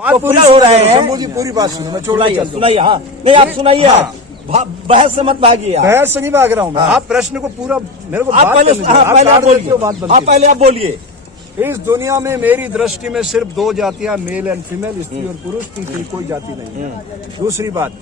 पूरा हो रहे हैं। शंभू जी पूरी बात सुनो, मैं सुनाइए। हाँ नहीं, आप सुनाइए। बहस से मत भागिए। बहस से नहीं भाग रहा हूँ मैं। आप प्रश्न को पूरा मेरे को आप पहले आप बोलिए। इस दुनिया में मेरी दृष्टि में सिर्फ दो जातियां, मेल एंड फीमेल, स्त्री और पुरुष, तीसरी कोई जाति नहीं है। दूसरी बात,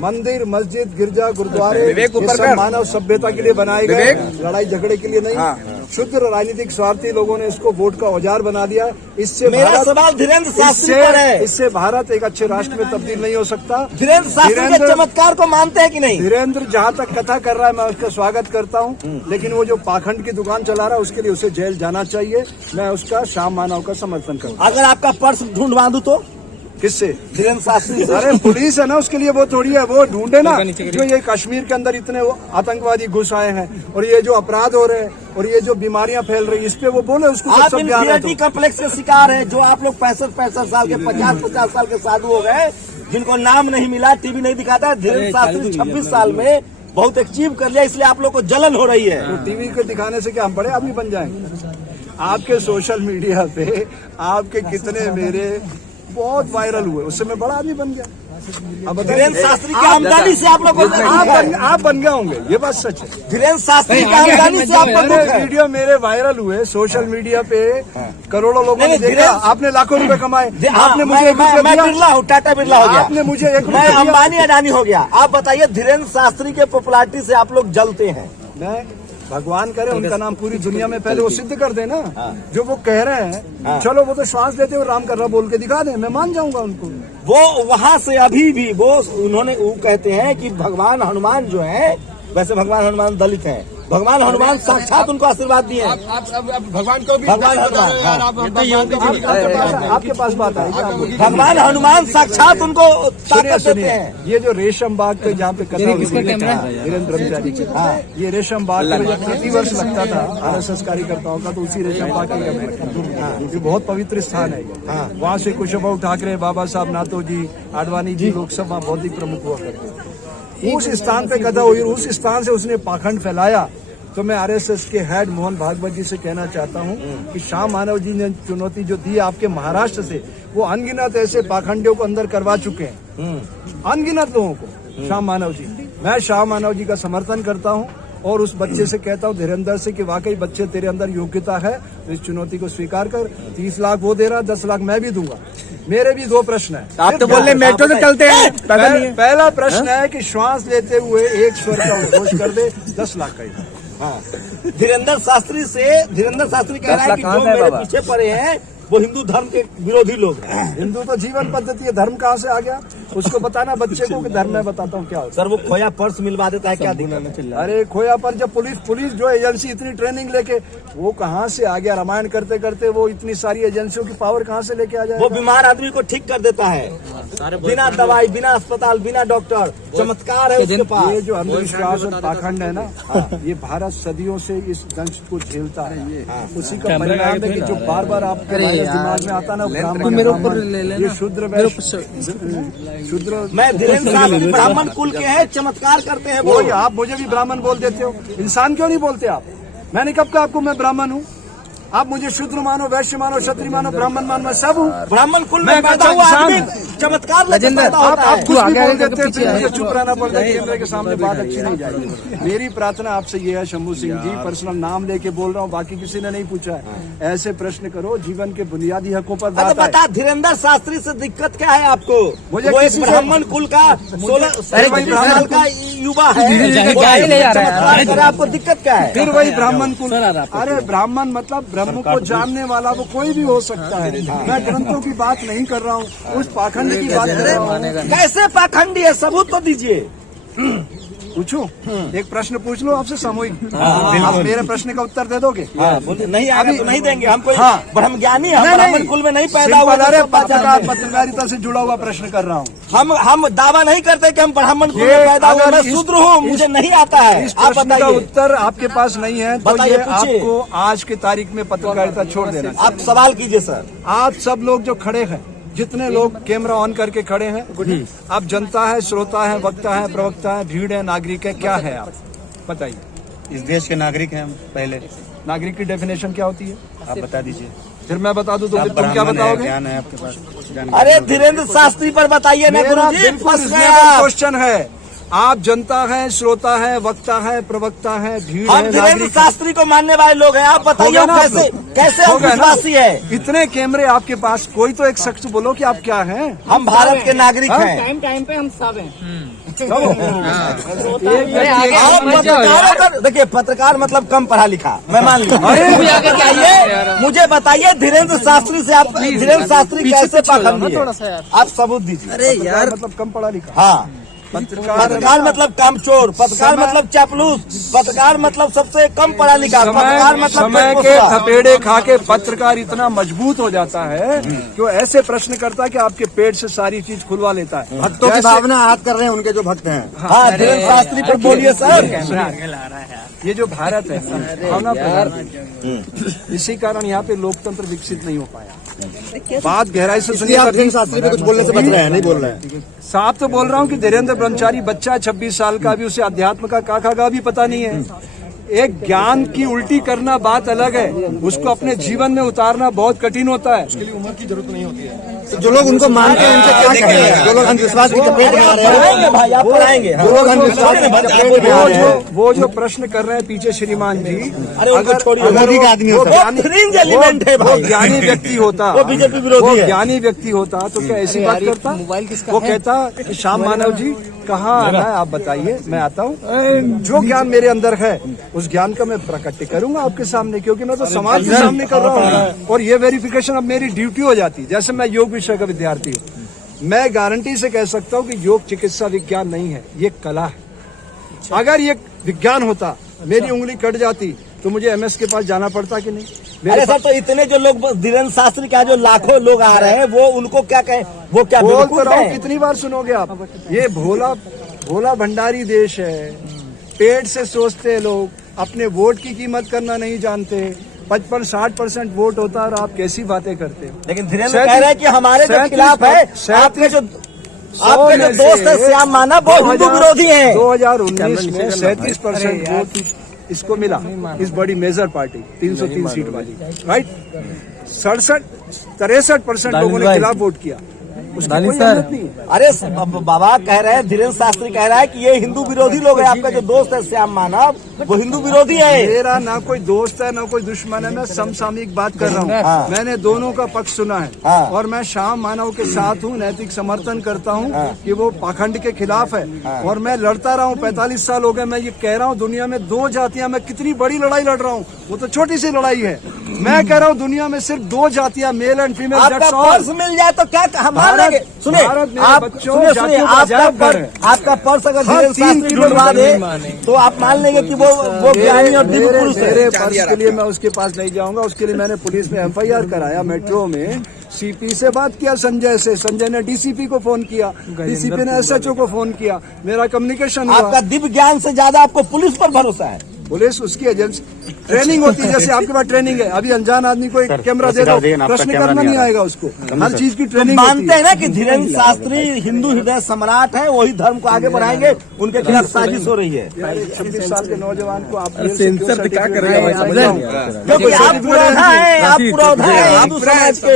मंदिर, मस्जिद, गिरजा, गुरुद्वारे ये सब मानव सभ्यता के लिए बनाए गए, लड़ाई झगड़े के लिए नहीं। शुद्ध राजनीतिक स्वार्थी लोगों ने इसको वोट का औजार बना दिया। इससे मेरा सवाल धीरेन्द्र शास्त्री पर है। इससे भारत एक अच्छे राष्ट्र में तब्दील नहीं हो सकता। धीरेन्द्र शास्त्री के चमत्कार को मानते हैं कि नहीं? धीरेन्द्र जहाँ तक कथा कर रहा है मैं उसका स्वागत करता हूँ, लेकिन वो जो पाखंड की दुकान चला रहा है उसके लिए उसे जेल जाना चाहिए। मैं उसका श्याम मानव का समर्थन करता हूँ। अगर आपका पर्स ढूंढ बांधू तो किससे? धीरेन्द्र शास्त्री। अरे पुलिस है ना, उसके लिए वो थोड़ी है, वो ढूंढे ना। जो ये कश्मीर के अंदर इतने आतंकवादी घुस आए हैं और ये जो अपराध हो रहे हैं और ये जो बीमारियां फैल रही है, इस पे वो बोले उसको आप इन्फिनिटी कॉम्प्लेक्स के शिकार है। जो आप लोग 65 साल के 50 साल के साधु हो गए, जिनको नाम नहीं मिला, टीवी नहीं दिखाता। धीरेन्द्र शास्त्री 26 साल में बहुत अचीव कर लिया, इसलिए आप लोग को जलन हो रही है। तो टीवी को दिखाने से क्या हम बड़े आदमी बन जाएंगे? आपके सोशल मीडिया पे आपके कितने मेरे बहुत वायरल हुए, उससे मैं बड़ा आदमी बन गया। अब धीरेन्द्र शास्त्री की आमदनी से आप लोग आप बन गए होंगे, ये बात सच है। धीरेन्द्र शास्त्री की आमदनी से आप लोग वीडियो मेरे वायरल हुए सोशल मीडिया पे, करोड़ों लोगों ने देखा। आपने लाखों रुपए कमाए। आपने मुझे मैं बिरला हूँ, टाटा बिरला हो गया। आपने मुझे मैं अंबानी अडानी हो गया। आप बताइए, धीरेन्द्र शास्त्री के पॉपुलैरिटी से आप लोग जलते हैं। मैं भगवान करे उनका नाम पूरी दुनिया में पहले वो सिद्ध कर देना। जो वो कह रहे हैं, चलो वो तो श्वास देते हुए राम कर रहा बोल के दिखा दे, मैं मान जाऊंगा उनको। वो वहां से अभी भी वो कहते हैं कि भगवान हनुमान जो है, वैसे भगवान हनुमान दलित हैं, भगवान हनुमान साक्षात उनको आशीर्वाद दिए हैं। भगवान को भी भगवान आपके पास बात है, भगवान हनुमान साक्षात उनको ताकत देते हैं। ये जो रेशम बाग पे जहाँ पे कथा वीरेंद्र ब्रह्मचारी की, ये रेशम बाग में प्रति वर्ष लगता था RSS कार्यकर्ताओं का, तो उसी रेशम बाग का बहुत पवित्र स्थान है। वहाँ से कुशभाऊ ठाकरे, बाबा साहब नाथोजी, आडवाणी जी लोकसभा बौद्धिक प्रमुख हुआ करते। उस स्थान पे कथा हुई, उस स्थान से उसने पाखंड फैलाया। तो मैं RSS के हेड मोहन भागवत जी से कहना चाहता हूँ कि श्याम मानव जी ने चुनौती जो दी आपके महाराष्ट्र से, वो अनगिनत ऐसे पाखंडियों को अंदर करवा चुके हैं, अनगिनत लोगों को। श्याम मानव जी, मैं श्याम मानव जी का समर्थन करता हूँ और उस बच्चे से कहता हूँ, धीरेन्द्र से, कि वाकई बच्चे तेरे अंदर योग्यता है, तो इस चुनौती को स्वीकार कर। 30 लाख वो दे रहा, 10 लाख मैं भी दूंगा। मेरे भी 2 प्रश्न है। आप तो बोल रहे मेट्रो से चलते हैं। पहला प्रश्न है कि श्वास लेते हुए एक स्वर का उद्घोष कर दे, 10 लाख का। धीरेन्द्र शास्त्री कह रहा है कि जो मेरे पीछे पड़े हैं वो हिंदू धर्म के विरोधी लोग हैं। हिंदू तो जीवन पद्धति है, धर्म कहाँ से आ गया? उसको बताना बच्चे को कि धर्म में बताता हूँ क्या होता है। सर वो खोया पर्स मिलवा देता है, क्या दिक्कत? अरे खोया पर जब पुलिस जो एजेंसी इतनी ट्रेनिंग लेके, वो कहाँ से आ गया? रामायण करते करते वो इतनी सारी एजेंसियों की पावर कहाँ से लेके आ जाए? वो बीमार आदमी को ठीक कर देता है, बिना दवाई, बिना अस्पताल, बिना डॉक्टर। चमत्कार है उसके पास। ये जो अंधविश्वास और पाखंड है ना, ये भारत सदियों से इस दंश को झेलता है। उसी का परिणाम है कि जो बार बार आपके दिमाग में आता ना, ये शूद्र। मैं धीरेन्द्र शास्त्री ब्राह्मण कुल के हैं, चमत्कार करते हैं वो। आप मुझे भी ब्राह्मण बोल देते हो, इंसान क्यों नहीं बोलते आप? मैंने कब कहा आपको मैं ब्राह्मण हूँ? आप मुझे शूद्र मानो, वैश्य मानो, क्षत्रिय मानो, ब्राह्मण मानो, मैं सब हूँ। ब्राह्मण कुल में पैदा हुआ आदमी चमत्कार आप कुछ भी बोल देते हैं, फिर मुझे चुप रहना पड़ता है। कैमरे के सामने बात अच्छी नहीं जाएगी। मेरी प्रार्थना आपसे ये है, शंभू सिंह जी, पर्सनल नाम लेके बोल रहा हूँ, बाकी किसी ने नहीं पूछा है। ऐसे प्रश्न करो, जीवन के बुनियादी हकों पर बात है। बता, धीरेन्द्र शास्त्री से दिक्कत क्या है आपको? मुझे वो एक ब्राह्मण कुल का 16 साल का युवा है, आपको दिक्कत क्या है? फिर वही ब्राह्मण कुल। अरे ब्राह्मण मतलब ब्रह्म को जानने वाला, वो कोई भी हो सकता है। मैं ग्रंथों की बात नहीं कर रहा हूँ, उस पाखंड की बात कर रहा हूँ। कैसे पाखंडी है? सबूत तो दीजिए। पूछूं? एक प्रश्न पूछ लो आपसे सामूहिक। आप मेरे प्रश्न का उत्तर दे दोगे? नहीं आगे तो नहीं देंगे। हम कोई ब्रह्म ज्ञानी है, ब्राह्मण कुल में नहीं पैदा हुआ। पत्रकारिता से जुड़ा हुआ प्रश्न कर रहा हूँ। हम दावा नहीं करते कि हम ब्राह्मण कुल में पैदा हुए। मैं शूद्र हूँ, मुझे नहीं आता है। इस प्रश्न का उत्तर आपके पास नहीं है, तो ये आपको आज की तारीख में पत्रकारिता छोड़ देना। आप सवाल कीजिए सर। आप सब लोग जो खड़े हैं, जितने लोग कैमरा ऑन करके खड़े हैं, आप जनता है, श्रोता है, वक्ता है, प्रवक्ता है, भीड़ है, नागरिक है, क्या है आप बताइए? इस देश के नागरिक हैं हम। पहले नागरिक की डेफिनेशन क्या होती है? आप बता दीजिए। फिर मैं बता दूं तो फिर तुम क्या बताओगे? अरे धीरेन्द्र शास्त्री पर बताइए ना मेरा गुरुजी, बिल्कुल फंस गए reasonable आप। क्वेश्चन है। आप जनता है, श्रोता है, वक्ता है, प्रवक्ता है, भीड़ हम है, धीरेन्द्र नागरिक है। शास्त्री को मानने वाले लोग हैं, आप हो बताइए गया ना आप कैसे लोग? कैसे हो हम गया ना? विश्वासी है। इतने कैमरे आपके पास, कोई तो एक शख्स बोलो कि आप क्या हैं? हम भारत के नागरिक हाँ? हैं। टाइम पे हम सब हैं। और पत्रकारों का देखिए, पत्रकार मतलब कम पढ़ा लिखा, मैं मान लिया। मुझे बताइए धीरेन्द्र शास्त्री से आप धीरेन्द्र शास्त्री कैसे पाखंडी है? आप सबूत दीजिए। अरे यार, मतलब कम पढ़ा लिखा। हाँ, पत्रकार मतलब कामचोर, पत्रकार मतलब चापलूस, पत्रकार मतलब सबसे कम पढ़ा लिखा, पत्रकार मतलब समय के थपेड़े खा के पत्रकार इतना मजबूत हो जाता है कि वो ऐसे प्रश्न करता है कि आपके पेट से सारी चीज खुलवा लेता है। भक्तों की भावना आहत कर रहे हैं उनके जो भक्त हैं। हाँ, धीरेन्द्र शास्त्री पर बोलिए सर। ये जो भारत है भावना प्रधान, इसी कारण यहाँ पे लोकतंत्र विकसित नहीं हो पाया। बात गहराई से सुनिए। आप धीरेन्द्र शास्त्री पे कुछ बोलने से बच रहे हैं, नहीं बोल रहे हैं। साफ तो बोल रहा हूँ कि धीरेन्द्र ब्रह्मचारी बच्चा है, 26 साल का, अभी उसे अध्यात्म का काका का भी पता नहीं है। एक ज्ञान की उल्टी करना बात अलग है, उसको अपने जीवन में उतारना बहुत कठिन होता है। उसके लिए उम्र की जरूरत नहीं होती है। तो जो लोग उनको मानते हैं उनसे क्या कह रहे हैं? जो लोग अंधविश्वास की चपेट में आ रहे हैं, भाई आप पढ़ाएंगे। जो लोग अंधविश्वास की चपेट में आ रहे हैं, वो जो प्रश्न कर रहे हैं पीछे श्रीमान जी, अरे उनको छोड़िए, मोदी का आदमी वो होता है। ज्ञानी फ्रिंज एलिमेंट है वो भाई। ज्ञानी व्यक्ति होता, वो बीजेपी विरोधी वो है। ज्ञानी व्यक्ति होता तो क्या ऐसी बात करता? वो कहता कि श्याम मानव जी कहाँ आना है, आप बताइए, मैं आता हूँ। जो ज्ञान मेरे अंदर है उस ज्ञान का मैं प्रकट करूंगा आपके सामने, क्योंकि मैं तो समाज के सामने कर रहा हूँ और ये वेरिफिकेशन अब मेरी ड्यूटी हो जाती है। जैसे मैं योग विषय का विद्यार्थी हूँ, मैं गारंटी से कह सकता हूँ कि योग चिकित्सा विज्ञान नहीं है, ये कला है। अगर ये विज्ञान होता, मेरी उंगली कट जाती तो मुझे एमएस के पास जाना पड़ता कि नहीं? अरे सर, तो इतने जो लोग धीरेन्द्र शास्त्री का जो लाखों लोग आ रहे हैं, वो उनको क्या कहें? वो क्या बोल तो बेवकूफ रहा हूँ, हैं? कितनी बार सुनोगे आप? ये भोला भंडारी देश है, पेट से सोचते हैं लोग, अपने वोट की कीमत करना नहीं जानते। 55-60% वोट होता है और आप कैसी बातें करते हो? लेकिन धीरेन्द्र कह रहे हैं कि हमारे जो खिलाफ है, आपके जो दोस्त है श्याम मानव, वो हिंदू विरोधी हैं। 2019 में 37% वोट इसको मिला, इस बड़ी मेजर पार्टी 303 सीट वाली, राइट। 63% लोगों ने खिलाफ वोट किया, उसकी कोई अहमियत नहीं है। अरे बाबा कह रहे हैं, धीरेन्द्र शास्त्री कह रहा है कि ये हिंदू विरोधी लोग हैं। आपका जो दोस्त है श्याम मानव, वो हिंदू विरोधी है। मेरा ना कोई दोस्त है ना कोई दुश्मन है, मैं समसामयिक बात कर रहा हूँ। हाँ। मैंने दोनों का पक्ष सुना है। हाँ। और मैं श्याम मानव के साथ हूँ, नैतिक समर्थन करता हूँ। हाँ। कि वो पाखंड के खिलाफ है। हाँ। और मैं लड़ता रहा हूँ, 45 साल हो गए। मैं ये कह रहा हूँ, दुनिया में 2 जातियां, मैं कितनी बड़ी लड़ाई लड़ रहा हूँ, वो तो छोटी सी लड़ाई है। मैं कह रहा हूँ दुनिया में सिर्फ 2 जातियां, मेल एंड फीमेल, आपका पर्स मिल जाए तो क्या हम मान लेंगे? सुनिए, सुनिए, आपका पर्स अगर धीरेन्द्र शास्त्री बनवा दे तो आप मान लेंगे कि वो ज्ञानी और दिव्य पुरुष है। मेरे पर्स के लिए मैं उसके पास नहीं जाऊंगा। उसके लिए मैंने पुलिस में FIR कराया, मेट्रो में सीपी से बात किया, संजय से। संजय ने DCP को फोन किया, DCP ने SHO को फोन किया, मेरा कम्युनिकेशन हुआ। आपका दिव्य ज्ञान से ज्यादा आपको पुलिस पर भरोसा है। पुलिस उसकी एजेंसी, ट्रेनिंग होती है, जैसे आपके पास ट्रेनिंग है। अभी अनजान आदमी को एक कैमरा दे दो, प्रश्न करना नहीं आएगा उसको, हर चीज की ट्रेनिंग मानते हैं ना कि धीरेन्द्र शास्त्री हिंदू हृदय सम्राट है, वही धर्म को आगे बढ़ाएंगे, उनके खिलाफ साजिश हो रही है। 26 साल के नौजवान को आप सेंसर क्या करेगा भाई, समझ क्योंकि आप पुरोधा हैं, आप पुरोधा हैं हिंदू समाज के।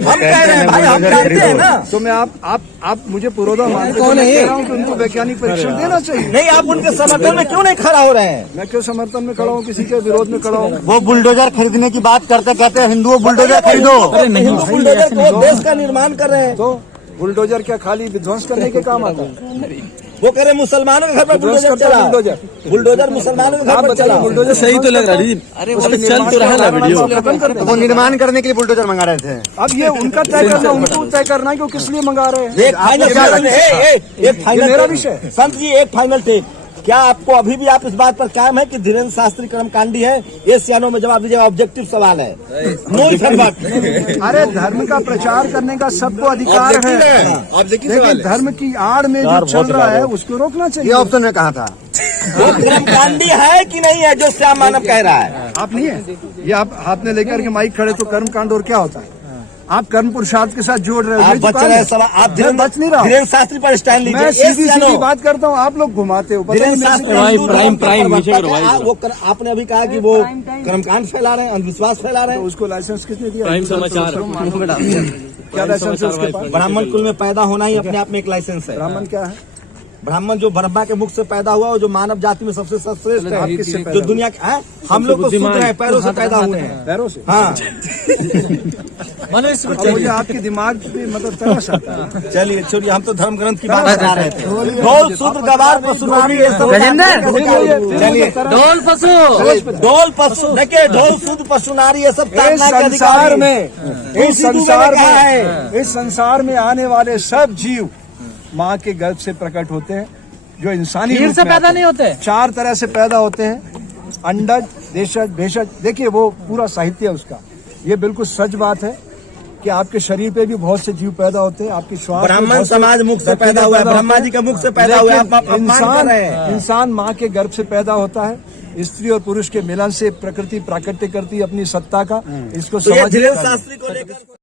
हम कह रहे हैं भाई, हम जानते हैं ना। तो मैं आप मुझे पुरोधा मानते हैं, कह रहा हूँ कि उनको वैज्ञानिक परीक्षण देना चाहिए। नहीं, आप उनके समर्थन में क्यों नहीं खड़ा हो रहे हैं? मैं क्यों समर्थन में खड़ा हूँ, किसी के विरोध में खड़ा हूँ? वो बुलडोजर खरीदने की बात करते कहते हैं हिंदुओं बुलडोजर खरीदो। हिंदू बुलडोजर को देश का निर्माण कर रहे हैं। तो बुलडोजर क्या खाली विध्वंस करने के काम आता है? वो कह रहे मुसलमानों के घर पर बुलडोजर चला। बुलडोजर मुसलमानों के घर पर चला। बुलडोजर सही तो लग रहा है, अरे वो चल तो रहा है वीडियो। तो वो निर्माण करने के लिए बुलडोजर मंगा रहे थे। अब ये उनका तय करना, उनको तय करना है कि वो किस लिए मंगा रहे हैं। एक फाइनल मेरा विषय संत जी, एक फाइनल टेक, क्या आपको अभी भी आप इस बात पर कायम है कि धीरेन्द्र शास्त्री कर्मकांडी है? ये सियानों में जवाब दीजिए, ऑब्जेक्टिव सवाल है। अरे धर्म का प्रचार करने का सबको अधिकार है, लेकिन धर्म की आड़ में जो चल रहा है उसको रोकना चाहिए। ये ऑप्शन में कहा था। वो कर्मकांडी है कि नहीं है जो श्याम मानव कह रहा है? आप नहीं है, ये आप हाथ में लेकर के माइक खड़े तो कर्मकांड और क्या होता है? आप कर्म पुरुषार्थ के साथ जोड़ रहे हो। आप ये बच दुकान रहे है। हैं सब, आप मैं बच नहीं रहा हूँ। धीरेन्द्र शास्त्री पर स्टैंड लीजिए। मैं सीधी Yes या सीधी no? बात करता हूँ, आप लोग घुमाते हो। पता नहीं धीरेन्द्र मेरे से शास्त्री क्या- हिंदू धर्म के प्राइम नीचे प्रवर्तक करो भाई, हैं। वो आपने अभी कहा कि वो कर्मकांड फैला रहे हैं, अंधविश्वास फैला रहे तो हैं। उसको लाइसेंस किसने दिया? प्राइम समाचार क्या लाइसेंस है उसके पास? ब्राह्मण कुल में पैदा होना ही अपने आप में एक लाइसेंस है। ब्राह्मण क्या है? ब्राह्मण जो ब्रह्मा के मुख से पैदा हुआ और जो मानव जाति में सबसे श्रेष्ठ आप है, किससे पैदा जो हुए? दुनिया के हैं, हम लोग तो शुद्ध हैं, पैरों से पैदा हुए हैं। पैरों से? हाँ अब मुझे आपके दिमाग पे मतलब तरस आता है। चलिए छोड़िए, हम तो धर्म ग्रंथ की बात कर रहे थे। ढोल शूद्र गवार पशुनारी ये सब चलिए, ढोल पशु ढोल पशु देखिए, ढोल शूद्र पशुनारी ये सब इस ताड़ना के संसार अधिकारी में इस संसार में आने वाले सब जीव माँ के गर्भ से प्रकट होते हैं, जो इंसानी खीर रूप से में पैदा आते नहीं हैं। होते? 4 तरह से पैदा होते हैं, अंडज, देशज, भेषज। देखिए वो पूरा साहित्य है उसका। ये बिल्कुल सच बात है कि आपके शरीर पे भी बहुत से जीव पैदा होते हैं, आपकी श्वास में ब्राह्मण बहुत से समाज मुख से पैदा हुआ है, होते हैं। ब्रह्मा जी के मुख से पैदा हुआ है, आप लेकिन अपमान कर रहे हैं। इंसान माँ के गर्भ से पैदा होता है। स्त्री और पुरुष के मिलन से प्रकृति प्राकट्य करती है अपनी सत्ता का। इसको तो ये समझ धीरेन्द्र शास्त्री को लेकर